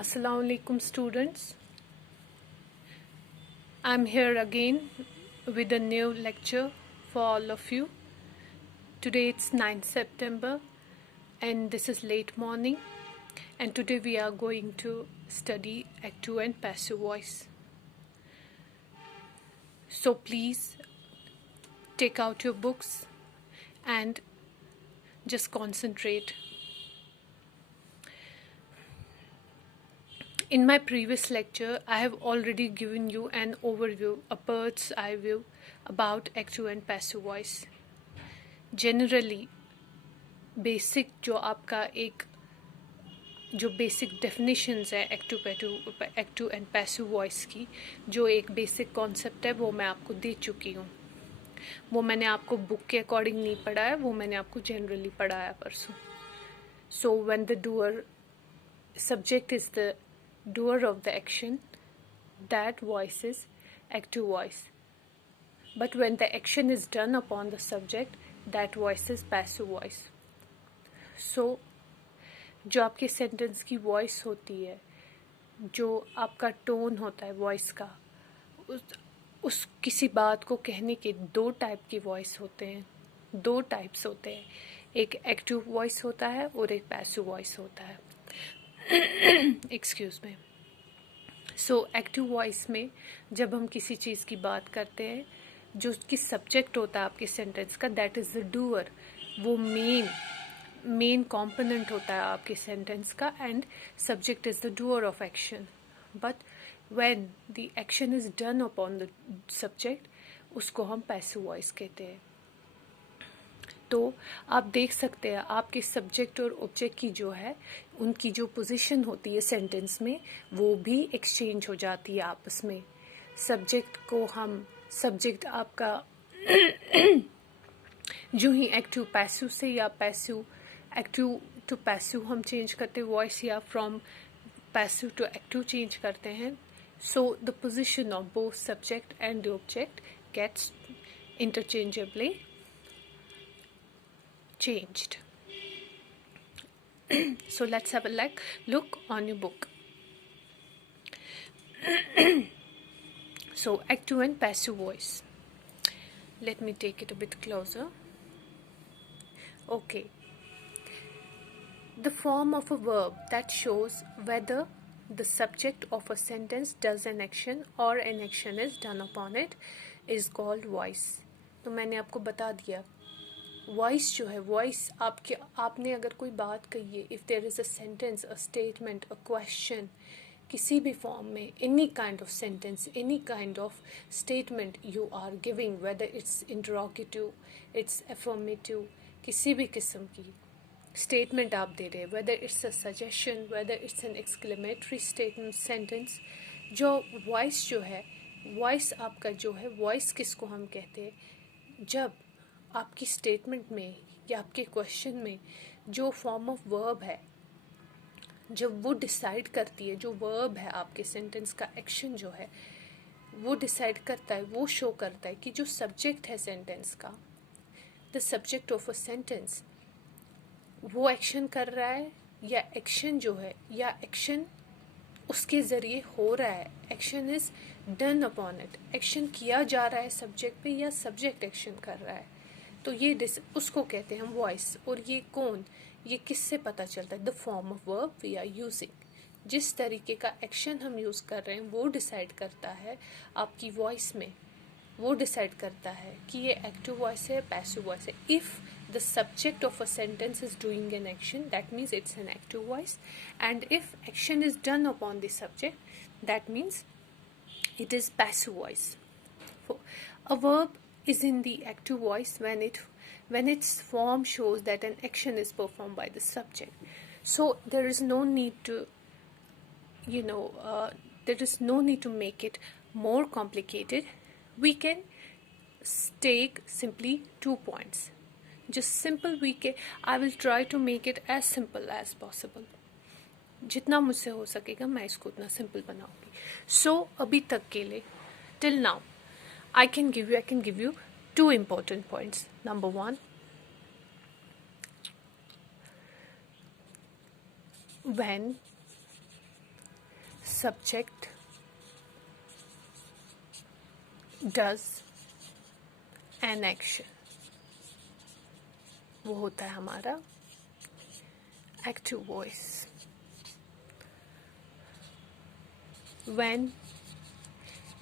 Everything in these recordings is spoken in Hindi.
Assalamu alaikum students. I'm here again with a new lecture for all of you. Today it's 9th September and this is late morning, and today we are going to study active and passive voice. So please take out your books and just concentrate. In my previous lecture, I have already given you an overview, a bird's eye view about active and passive voice. Generally, basic जो आपका एक जो बेसिक डेफिनेशंस है एक्टिव एंड पैसिव वॉइस की, जो एक बेसिक कॉन्सेप्ट है वो मैं आपको दे चुकी हूँ. वो मैंने आपको बुक के अकॉर्डिंग नहीं पढ़ाया, वो मैंने आपको जनरली पढ़ाया परसों. So when the doer subject is the doer of the action, that voice is active voice. But when the action is done upon the subject, that voice is passive voice. So जो आपके सेंटेंस की वॉइस होती है, जो आपका टोन होता है वॉइस का, उस किसी बात को कहने के दो टाइप की वॉइस होते हैं, दो टाइप्स होते हैं. एक एक्टिव वॉइस होता है और एक पैसिव वॉइस होता है. Excuse me. So active voice में जब हम किसी चीज़ की बात करते हैं, जो कि सब्जेक्ट होता है आपके सेंटेंस का, दैट इज़ द डूअर. वो मेन कॉम्पोनेंट होता है आपके सेंटेंस का, and subject is the doer of action. But when the action is done upon the subject, उसको हम पैसिव वॉइस कहते हैं. तो आप देख सकते हैं आपके सब्जेक्ट और ऑब्जेक्ट की जो है, उनकी जो पोजीशन होती है सेंटेंस में, वो भी एक्सचेंज हो जाती है आपस में. सब्जेक्ट आपका जो ही एक्टिव पैसिव से या पैसिव एक्टिव टू पैसिव हम चेंज करते हैं वॉइस, या from passive to active change करते हैं. So the position of both subject and the object gets interchangeably changed. So let's have a look on your book. So active and passive voice. Let me take it a bit closer. Okay. The form of a verb that shows whether the subject of a sentence does an action or an action is done upon it is called voice. तो मैंने आपको बता दिया, वॉइस जो है, वॉइस आपने अगर कोई बात कही है, if there is a sentence, a statement, a question, किसी भी फॉर्म में, any kind of sentence, any kind of statement you are giving, whether it's interrogative, it's affirmative, किसी भी किस्म की स्टेटमेंट आप दे रहे हैं, whether it's a suggestion, whether it's an exclamatory statement sentence, जो वॉइस जो है, वॉइस आपका जो है, वॉइस किसको हम कहते हैं? जब आपकी स्टेटमेंट में या आपके क्वेश्चन में जो फॉर्म ऑफ वर्ब है, जब वो डिसाइड करती है, जो वर्ब है आपके सेंटेंस का, एक्शन जो है वो डिसाइड करता है, वो शो करता है कि जो सब्जेक्ट है सेंटेंस का, the subject of a sentence, वो एक्शन कर रहा है, या एक्शन जो है, या एक्शन उसके ज़रिए हो रहा है. Action is done upon it, action किया जा रहा है सब्जेक्ट पे, या सब्जेक्ट एक्शन कर रहा है. तो ये उसको कहते हैं हम वॉइस. और ये किससे पता चलता है? The form of verb we are using. जिस तरीके का एक्शन हम यूज़ कर रहे हैं वो डिसाइड करता है आपकी वॉइस में, वो डिसाइड करता है कि ये एक्टिव वॉइस है, पैसिव वॉइस है. If the subject of a sentence is doing an action, that means it's an active voice. And if action is done upon the subject, that means it is passive voice. A verb is in the active voice when its form shows that an action is performed by the subject. So there is no need to make it more complicated. We can take simply 2 points. Just simple. I will try to make it as simple as possible. जितना मुझसे हो सकेगा मैं इसको उतना सिंपल बनाऊंगी. सो अभी तक के लिए, till now, I can give you 2 important points. Number 1, when subject does an action, वो होता है हमारा active voice. When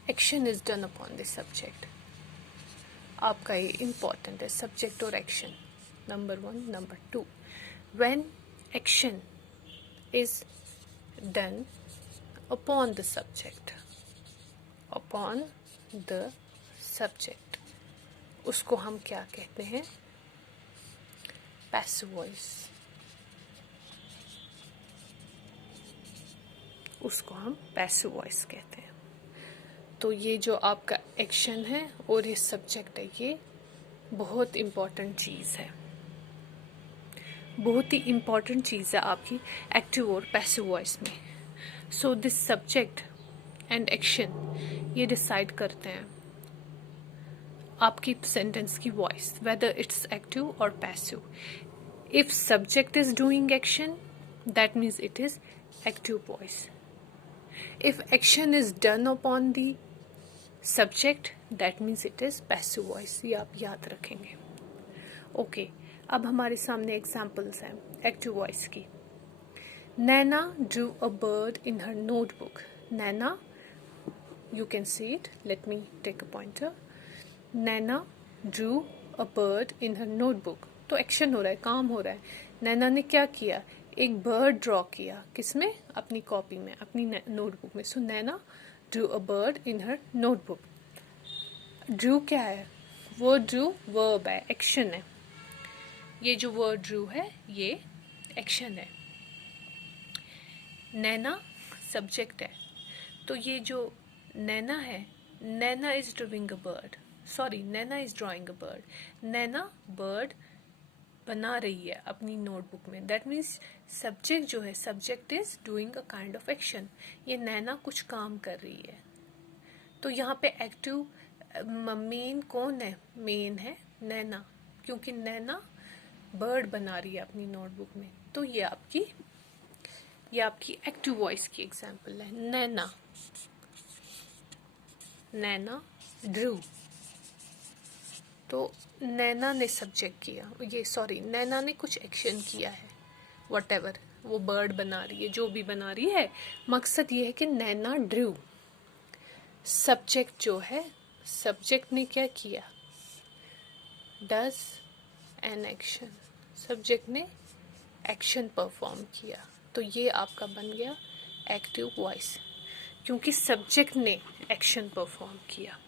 action is done upon the subject, आपका ये important है, subject और action, number 1. Number 2, when action is done upon the subject, उसको हम क्या कहते हैं? Passive voice. उसको हम पैसिव वॉइस कहते हैं. तो ये जो आपका एक्शन है और ये सब्जेक्ट है, ये बहुत इम्पॉर्टेंट चीज़ है, बहुत ही इम्पॉर्टेंट चीज़ है आपकी एक्टिव और पैसिव वॉइस में. So this subject and action ये डिसाइड करते हैं आपकी सेंटेंस की वॉइस, वेदर इट्स एक्टिव और passive. If subject is doing action, that means it is active voice. If action is done upon the subject, that means it is passive voice. ये आप याद रखेंगे. ओके, अब हमारे सामने एग्जाम्पल्स हैं एक्टिव वॉइस की. नैना drew a bird in her notebook. Naina, you can see it. Let me take a pointer. Naina drew a bird in her notebook. तो एक्शन हो रहा है, काम हो रहा है. नैना ने क्या किया? एक बर्ड ड्रॉ किया. किसमें? अपनी कॉपी में, अपनी नोटबुक में. So Naina drew a bird in her notebook. Drew क्या है? वो ड्रू वर्ब है, एक्शन है. ये जो वर्ड ड्रू है ये एक्शन है. नैना सब्जेक्ट है. तो ये जो नैना है, Naina is drawing a bird, sorry Naina is drawing a bird. Naina bird बना रही है अपनी नोटबुक में. दैट मीन्स सब्जेक्ट जो है, subject is doing a kind of action. ये नैना कुछ काम कर रही है. तो यहाँ पे एक्टिव मेन कौन है? मेन है नैना, क्योंकि नैना बर्ड बना रही है अपनी नोटबुक में. तो ये आपकी एक्टिव वॉइस की एग्जाम्पल है. नैना ड्रू. तो नैना ने सब्जेक्ट किया, नैना ने कुछ एक्शन किया है. व्हाटएवर, वो बर्ड बना रही है, जो भी बना रही है, मकसद ये है कि नैना ड्रू. सब्जेक्ट जो है, सब्जेक्ट ने क्या किया? Does an action. सब्जेक्ट ने एक्शन परफॉर्म किया. तो ये आपका बन गया एक्टिव वॉइस, क्योंकि सब्जेक्ट ने एक्शन परफॉर्म किया.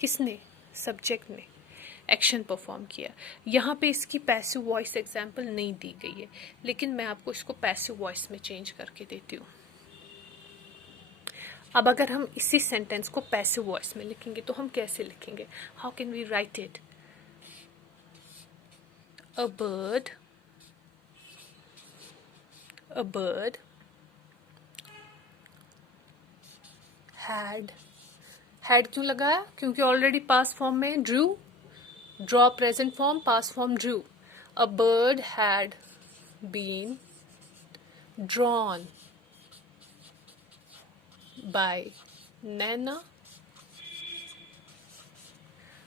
किसने? सब्जेक्ट ने एक्शन परफॉर्म किया. यहाँ पे इसकी पैसिव वॉइस एग्जाम्पल नहीं दी गई है, लेकिन मैं आपको इसको पैसिव वॉइस में चेंज करके देती हूँ. अब अगर हम इसी सेंटेंस को पैसिव वॉइस में लिखेंगे तो हम कैसे लिखेंगे? How can we write it? A bird had क्यों लगाया? क्योंकि ऑलरेडी पास्ट फॉर्म में drew. Draw present form, past form drew. A bird had been drawn by Nana.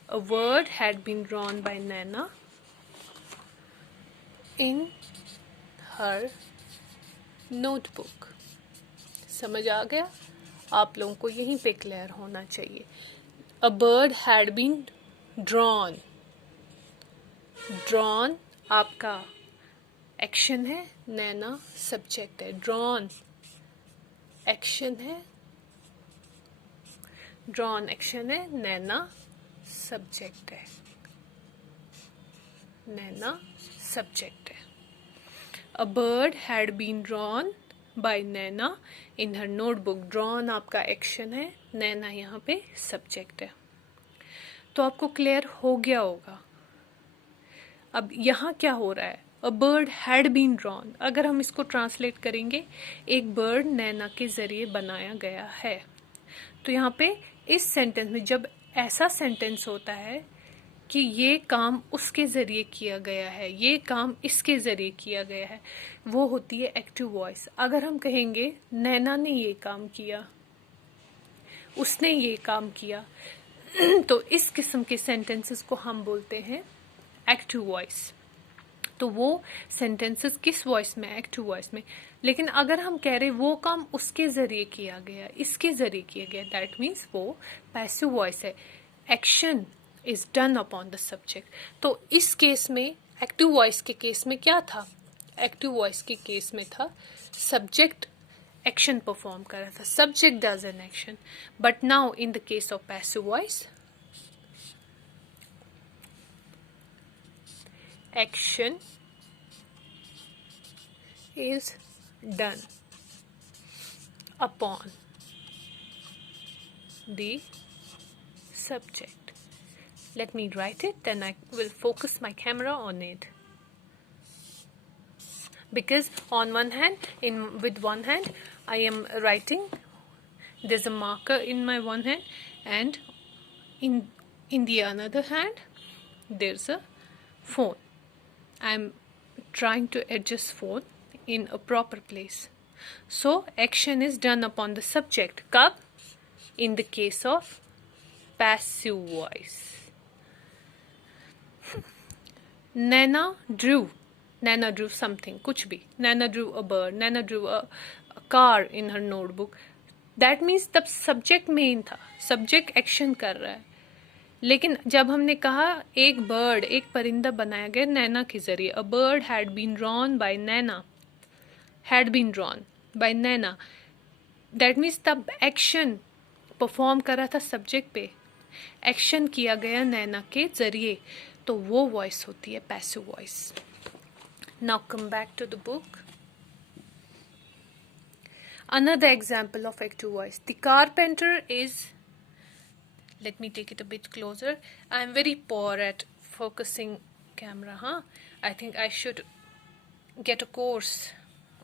A word had been drawn by Nana in her notebook. समझ आ गया? आप लोगों को यहीं पे क्लियर होना चाहिए. A bird had been drawn. Drawn आपका एक्शन है, नैना सब्जेक्ट है. Drawn एक्शन है, ड्रॉन एक्शन है, नैना सब्जेक्ट है. नैना सब्जेक्ट है. A bird had been drawn by Naina in her notebook. Drawn आपका एक्शन है, नैना यहाँ पे सब्जेक्ट है. तो आपको क्लियर हो गया होगा. अब यहाँ क्या हो रहा है? A bird had been drawn. अगर हम इसको ट्रांसलेट करेंगे, एक बर्ड नैना के जरिए बनाया गया है. तो यहाँ पे इस सेंटेंस में जब ऐसा सेंटेंस होता है कि ये काम उसके ज़रिए किया गया है, ये काम इसके ज़रिए किया गया है, वो होती है एक्टिव वॉइस। अगर हम कहेंगे नैना ने ये काम किया, उसने ये काम किया, तो इस किस्म के सेंटेंसेस को हम बोलते हैं एक्टिव वॉइस। तो वो सेंटेंसेस किस वॉइस में? एक्टिव वॉइस में। लेकिन अगर हम कह रहे वो काम उसके ज़रिए किया गया, इसके ज़रिए किया गया, दैट मीन्स वो पैसिव वॉइस है। Action is done upon the subject. तो इस केस में, एक्टिव वॉइस के केस में क्या था? एक्टिव वॉइस के केस में था सब्जेक्ट एक्शन परफॉर्म कर रहा था, subject does an action. But now in the case of passive voice, action is done upon the subject. Let me write it, then I will focus my camera on it. Because on one hand, with one hand, I am writing. There's a marker in my one hand, and in the another hand, there's a phone. I'm trying to adjust phone in a proper place. So action is done upon the subject. कब? In the case of passive voice. Nana drew something, कुछ भी. Nana drew a bird. Nana drew a car in her notebook. That means तब subject main था, subject action कर रहा है. लेकिन जब हमने कहा एक बर्ड, एक परिंदा बनाया गया नैना के जरिए, a bird had been drawn by Naina, had been drawn by Naina, that means तब एक्शन परफॉर्म कर रहा था सब्जेक्ट पे, एक्शन किया गया नैना के जरिए, तो वो वॉइस होती है passive voice. Now come back to the book. Another example of active voice. The carpenter is, let me take it a bit closer. I am very poor at focusing camera, huh? I think I should get a course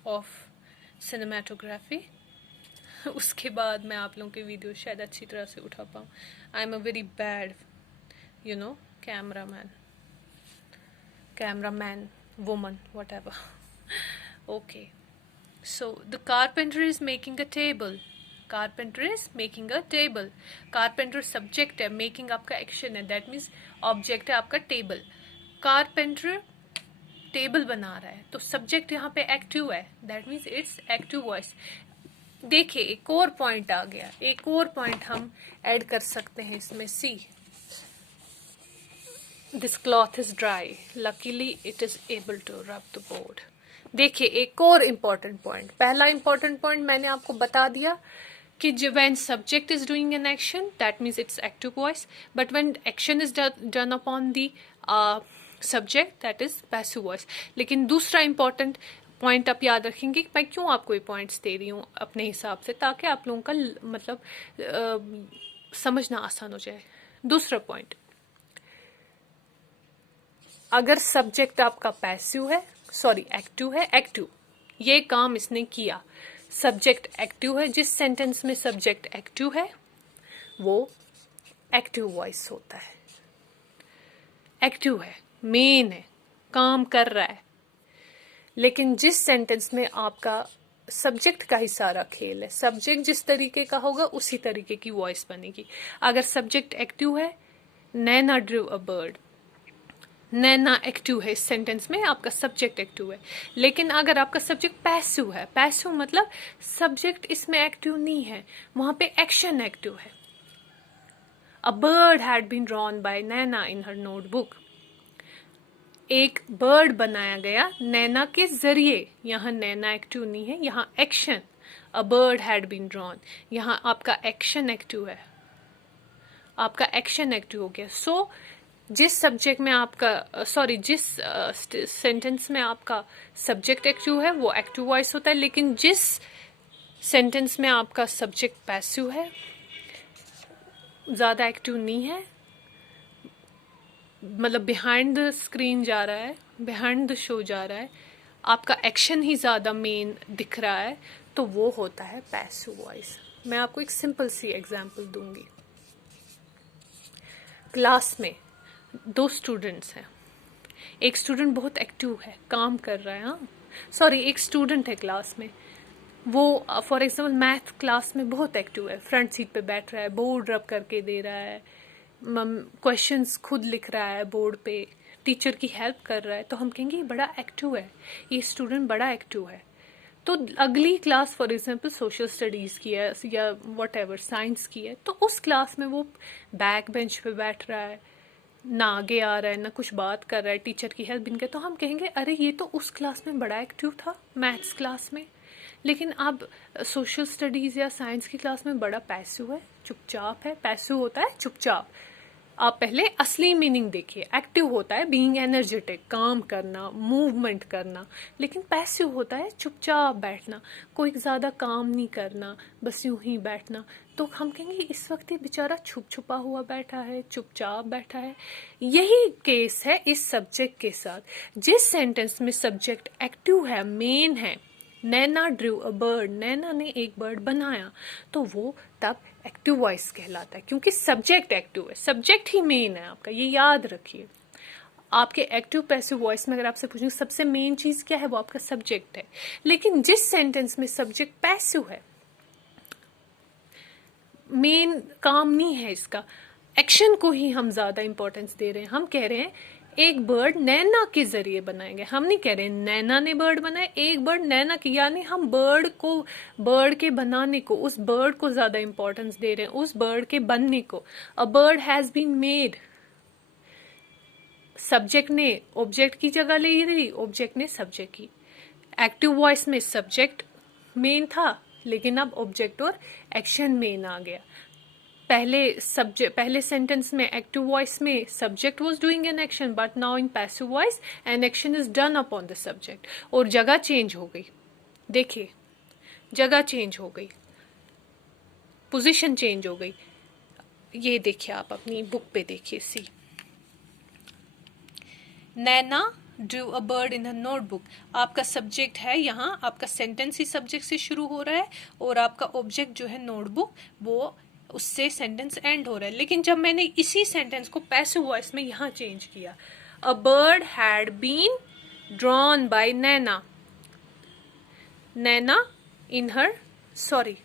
of cinematography. उसके बाद मैं आप लोगों के वीडियो शायद अच्छी तरह से उठा पाऊँ. I am a very bad, cameraman, woman, whatever. Okay. So the carpenter is making a table. Carpenter is making a table. Carpenter subject है, making आपका action है, that means object है आपका table. Carpenter table बना रहा है, तो subject यहाँ पे active है, that means it's active voice. देखिए एक और पॉइंट आ गया, एक और पॉइंट हम ऐड कर सकते हैं इसमें. See, this cloth is dry, luckily it is able to rub the board. देखिए एक और इम्पॉर्टेंट पॉइंट. पहला इम्पॉर्टेंट पॉइंट मैंने आपको बता दिया कि when subject is doing an action, that means it's active voice, but when action is done upon the subject, that is passive voice. लेकिन दूसरा इम्पॉर्टेंट पॉइंट आप याद रखेंगे कि मैं क्यों आपको ये पॉइंट्स दे रही हूँ अपने हिसाब से, ताकि आप लोगों का मतलब समझना आसान हो जाए. दूसरा पॉइंट, अगर सब्जेक्ट आपका पैसिव है, एक्टिव है, एक्टिव, ये काम इसने किया, सब्जेक्ट एक्टिव है, जिस सेंटेंस में सब्जेक्ट एक्टिव है वो एक्टिव वॉइस होता है. एक्टिव है, मेन है, काम कर रहा है. लेकिन जिस सेंटेंस में आपका सब्जेक्ट का ही सारा खेल है, सब्जेक्ट जिस तरीके का होगा उसी तरीके की वॉइस बनेगी. अगर सब्जेक्ट एक्टिव है, Naina drew a bird, Naina active है इस सेंटेंस में, आपका सब्जेक्ट एक्टिव है. लेकिन अगर आपका सब्जेक्ट पैसिव है, पैसिव मतलब सब्जेक्ट इसमें एक्टिव नहीं है, वहां पे एक्शन एक्टिव है. A bird had been drawn by Naina in her notebook, एक बर्ड बनाया गया नैना के जरिए, यहाँ नैना एक्टिव नहीं है, यहाँ action, a bird had been drawn, यहाँ आपका एक्शन एक्टिव है, आपका एक्शन एक्टिव हो गया. सो जिस सब्जेक्ट में आपका जिस सेंटेंस में आपका सब्जेक्ट एक्टिव है वो एक्टिव वॉइस होता है. लेकिन जिस सेंटेंस में आपका सब्जेक्ट पैसिव है, ज्यादा एक्टिव नहीं है, मतलब बिहाइंड द स्क्रीन जा रहा है, बिहाइंड द शो जा रहा है, आपका एक्शन ही ज्यादा मेन दिख रहा है, तो वो होता है पैसिव वॉइस. मैं आपको एक सिंपल सी एग्जांपल दूंगी. क्लास में दो स्टूडेंट्स हैं, एक स्टूडेंट बहुत एक्टिव है, काम कर रहा है, हाँ सॉरी, एक स्टूडेंट है क्लास में, वो फॉर एग्जाम्पल मैथ क्लास में बहुत एक्टिव है, फ्रंट सीट पे बैठ रहा है, बोर्ड रब करके दे रहा है, क्वेश्चंस खुद लिख रहा है बोर्ड पे, टीचर की हेल्प कर रहा है, तो हम कहेंगे ये बड़ा एक्टिव है, ये स्टूडेंट बड़ा एक्टिव है। तो अगली class for example social studies की है या वट एवर साइंस की है, तो उस क्लास में वो बैक बेंच पे बैठ रहा है, ना आगे आ रहा है, ना कुछ बात कर रहा है, टीचर की हेल्प बिन के, तो हम कहेंगे अरे ये तो उस क्लास में बड़ा एक्टिव था मैथ्स क्लास में, लेकिन अब सोशल स्टडीज़ या साइंस की क्लास में बड़ा पैसिव है, चुपचाप है। पैसिव होता है चुपचाप। आप पहले असली मीनिंग देखिए। एक्टिव होता है बीइंग एनर्जेटिक, काम करना, मूवमेंट करना, लेकिन पैसिव होता है चुपचाप बैठना, कोई ज़्यादा काम नहीं करना, बस यूं ही बैठना। तो हम कहेंगे इस वक्त ये बेचारा छुप छुपा हुआ बैठा है, चुपचाप बैठा है। यही केस है इस सब्जेक्ट के साथ। जिस सेंटेंस में सब्जेक्ट एक्टिव है, मेन है, नैना ड्रू अ बर्ड, नैना ने एक बर्ड बनाया, तो वो तब एक्टिव वॉइस कहलाता है, क्योंकि सब्जेक्ट एक्टिव है, सब्जेक्ट ही मेन है आपका, ये याद रखिए। आपके एक्टिव पैसिव वॉइस में अगर आपसे पूछूं सबसे मेन चीज क्या है, वो आपका सब्जेक्ट है। लेकिन जिस सेंटेंस में सब्जेक्ट पैसिव है, मेन काम नहीं है इसका, एक्शन को ही हम ज्यादा इंपॉर्टेंस दे रहे हैं। हम कह रहे हैं एक बर्ड नैना के जरिए बनाएंगे, हम नहीं कह रहे नैना ने बर्ड बनाया, एक बर्ड नैना की, यानी हम बर्ड को, बर्ड के बनाने को, उस बर्ड को ज्यादा इंपॉर्टेंस दे रहे हैं, उस बर्ड के बनने को। A bird has been made, subject ने ऑब्जेक्ट की जगह ले ली, ऑब्जेक्ट ने सब्जेक्ट की। एक्टिव वॉइस में सब्जेक्ट मेन था, लेकिन अब ऑब्जेक्ट और एक्शन मेन आ गया। पहले सेंटेंस में एक्टिव वॉइस में subject was doing an action, but now in passive voice an action is done upon the subject, और जगह चेंज हो गई। देखिए जगह चेंज हो गई, पोजीशन चेंज हो गई। ये देखिए आप अपनी बुक पे देखिए, see Naina drew a bird in a notebook. आपका सब्जेक्ट है यहाँ, आपका सेंटेंस ही सब्जेक्ट से शुरू हो रहा है, और आपका ऑब्जेक्ट जो है नोटबुक, वो उससे सेंटेंस एंड हो रहा है। लेकिन जब मैंने इसी सेंटेंस को पैसिव वॉइस में यहाँ चेंज किया, a bird had been drawn by Naina, Naina in her, sorry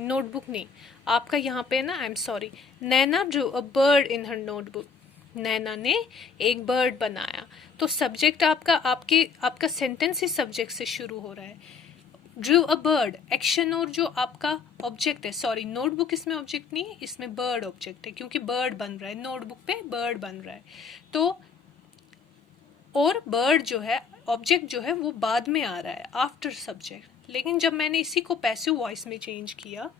notebook नहीं, आपका यहाँ पे ना, I am sorry, Naina drew a bird in her notebook, Naina ने एक बर्ड बनाया। तो सब्जेक्ट आपका सेंटेंस ही सब्जेक्ट से शुरू हो रहा है। ड्रू अ बर्ड एक्शन, और जो आपका ऑब्जेक्ट है, सॉरी नोटबुक इसमें ऑब्जेक्ट नहीं है, इसमें बर्ड ऑब्जेक्ट है, क्योंकि बर्ड बन रहा है, नोटबुक पे बर्ड बन रहा है। तो और बर्ड जो है, ऑब्जेक्ट जो है, वो बाद में आ रहा है, आफ्टर सब्जेक्ट। लेकिन जब मैंने इसी को पैसिव वॉइस में चेंज किया,